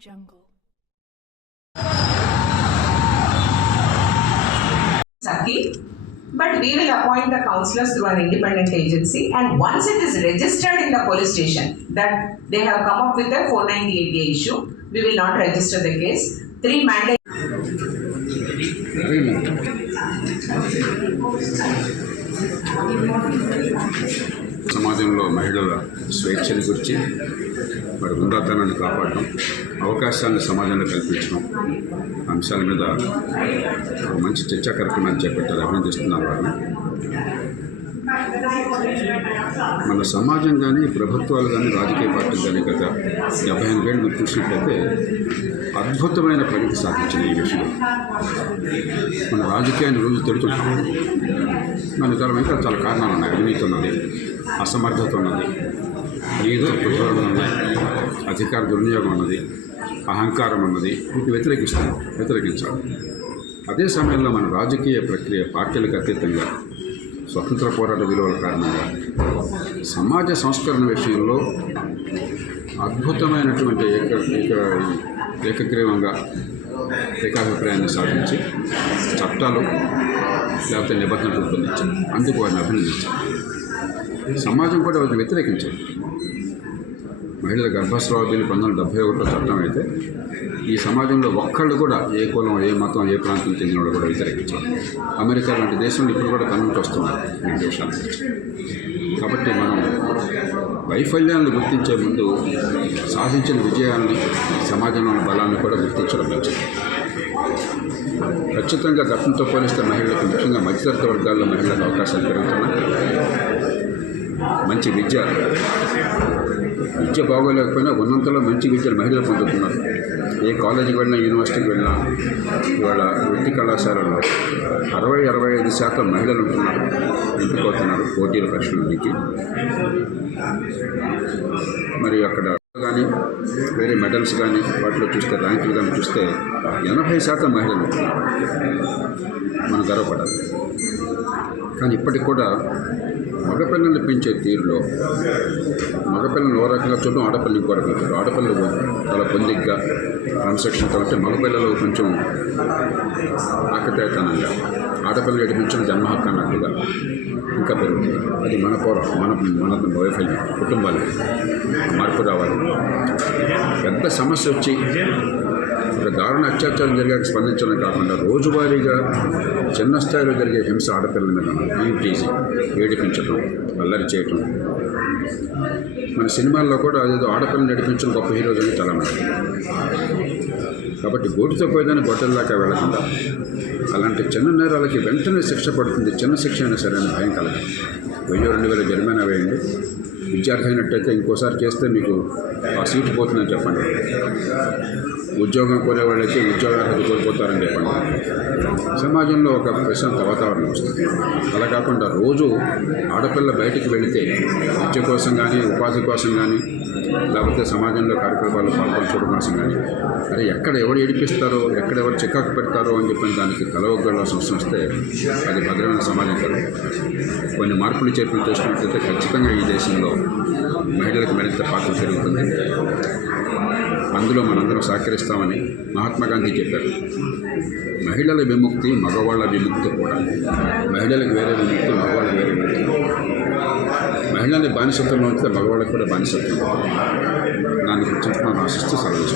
Jungle. Saki, but we will appoint the councillors through an independent agency, and once it is registered in the police station that they have come up with a 498A issue, we will not register the case. 3 mandate. సమాజంలో మహిళల స్వేచ్ఛని గురించి వారి ఉందాతనాన్ని కాపాడటం, అవకాశాలను సమాజంలో కల్పించడం అంశాల మీద మంచి చర్చా కార్యక్రమాన్ని చేపట్టారు. అభినందిస్తున్నారు వారిని. మన సమాజం కానీ, ప్రభుత్వాలు కానీ, రాజకీయ పార్టీలు కానీ గత 75 ఏళ్ళు మీరు చూసినట్లయితే అద్భుతమైన ప్రగతి సాధించిన ఈ విషయం. మన రాజకీయాన్ని రోజు తిడుతుంటాం. దాని ఇంకా చాలా కారణాలు ఉన్నాయి. అవినీతి ఉన్నది, అసమర్థత ఉన్నది, నియంత్రణ కుట్రలు ఉన్నాయి, అధికార దుర్వినియోగం ఉన్నది, అహంకారం ఉన్నది. వీటిని వ్యతిరేకించాలి. అదే సమయంలో మన రాజకీయ ప్రక్రియ పార్టీలకు అతీతంగా స్వతంత్ర పోరాట విలువల కారణంగా సమాజ సంస్కరణ విషయంలో అద్భుతమైనటువంటి ఏకగ్రీవంగా ఏకాభిప్రాయాన్ని సాధించి చట్టాలు లేకపోతే నిబంధనలు రూపొందించారు. అందుకు వారిని అభినందించారు. సమాజం కూడా వారిని వ్యతిరేకించారు. మహిళల గర్భస్రావతిని 1971 చట్టం అయితే ఈ సమాజంలో ఒక్కళ్ళు కూడా ఏ కులం, ఏ మతం, ఏ ప్రాంతం చెందిన వాళ్ళు కూడా వ్యతిరేకించారు. అమెరికా లాంటి దేశంలో ఇప్పుడు కూడా కన్నుంచి వస్తున్నారు ఈ దేశాలు. కాబట్టి మనం వైఫల్యాలను గుర్తించే ముందు సాధించిన విజయాన్ని, సమాజంలోని బలాన్ని కూడా గుర్తించడం మంచిది. ఖచ్చితంగా గతంతో పోలిస్తే మహిళలకు, ముఖ్యంగా మధ్యతరగతి వర్గాల్లో మహిళలకు అవకాశాలు పెరుగుతున్నాయి. మంచి విద్య బాగోలేకపోయినా ఉన్నంతలో మంచి విద్యను మహిళలు పొందుతున్నారు. ఏ కాలేజీకి వెళ్ళినా, యూనివర్సిటీకి వెళ్ళినా, ఇవాళ వృత్తి కళాశాలలో 60-65% మహిళలు ఉంటున్నారు, ఎంపికవుతున్నారు పోటీల పరీక్షలకి. మరి అక్కడ కానీ వేరే మెడల్స్ కానీ వాటిలో చూస్తే, ర్యాంకులు కానీ చూస్తే 80% మహిళలు ఉంటున్నారు. మనం గర్వపడాలి. కానీ ఇప్పటికి కూడా మగపిల్లల్ని పెంచే తీరులో మగపిల్లలు ఓ రకంగా చూడడం, ఆడపిల్లలు కూడా పెంచారు. ఆడపిల్లలు చాలా పొందిగ్గా క్రమశిక్షణతో ఉంటే మగపిల్లలు కొంచెం ఆకతాయితనంగా, ఆడపిల్లలు ఎడిపించడం జన్మ హక్కు అన్నట్టుగా ఇంకా పెరుగుతుంది. అది మన మన వైఫల్యం. కుటుంబాలు మార్పు రావాలి. పెద్ద సమస్య వచ్చి ఒక దారుణ అత్యాచారం జరిగాక స్పందించడం కాకుండా రోజువారీగా చిన్న స్థాయిలో జరిగే హింస ఆడపిల్లల మీద టీజింగ్, ఏడిపించడం, అల్లరి చేయటం. మన సినిమాల్లో కూడా అదేదో ఆడపిల్లని నడిపించిన గొప్ప హీరోస్ అని చాలామంది. కాబట్టి గోటితో పోయేదాన్ని గొడ్డల్లాగా వెళ్లకుండా అలాంటి చిన్న నేరాలకి వెంటనే శిక్ష పడుతుంది. చిన్న శిక్ష అయినా సరే అని భయం కలగదు. 1000-2000 జరిమానా వేయండి. విద్యార్థి అయినట్టయితే ఇంకోసారి చేస్తే మీకు ఆ సీటు పోతుందని చెప్పండి. ఉద్యోగం కోరే వాళ్ళైతే ఉద్యోగార్హత కోల్పోతారని చెప్పండి. సమాజంలో ఒక ప్రశాంత వాతావరణం వస్తుంది. అలా కాకుండా రోజు ఆడపిల్ల బయటికి వెళితే విద్య కోసం కానీ, ఉపాధి కోసం కానీ, లేకపోతే సమాజంలో కార్యక్రమాల్లో పాల్పంచడం కోసం కానీ, అరే ఎక్కడ ఎవరు ఏడిపిస్తారో, ఎక్కడెవరు చికాకు పెడతారో అని చెప్పిన దానికి తలవగ్గడాల్సిన అవసరం వస్తే అది భద్రమైన సమాజం కాదు. కొన్ని మార్పులు చేర్పులు చేసినట్లయితే ఖచ్చితంగా ఈ దేశంలో మహిళలకు మరింత పాత్ర పెరుగుతుంది. అందులో మనందరం సహకరిస్తామని మహాత్మా గాంధీ చెప్పారు. మహిళల విముక్తి, మగవాళ్ళ విముక్తి కూడా. మహిళలకు వేరే విముక్తి, మగవాళ్ళకి వేరే విముక్తి. మహిళల్ని బానిసత్వంలో ఉంచితే మగవాళ్ళకి కూడా బానిసత్వం. దాన్ని గుర్తుంచుకుని ఆశిస్తూ సెలవు.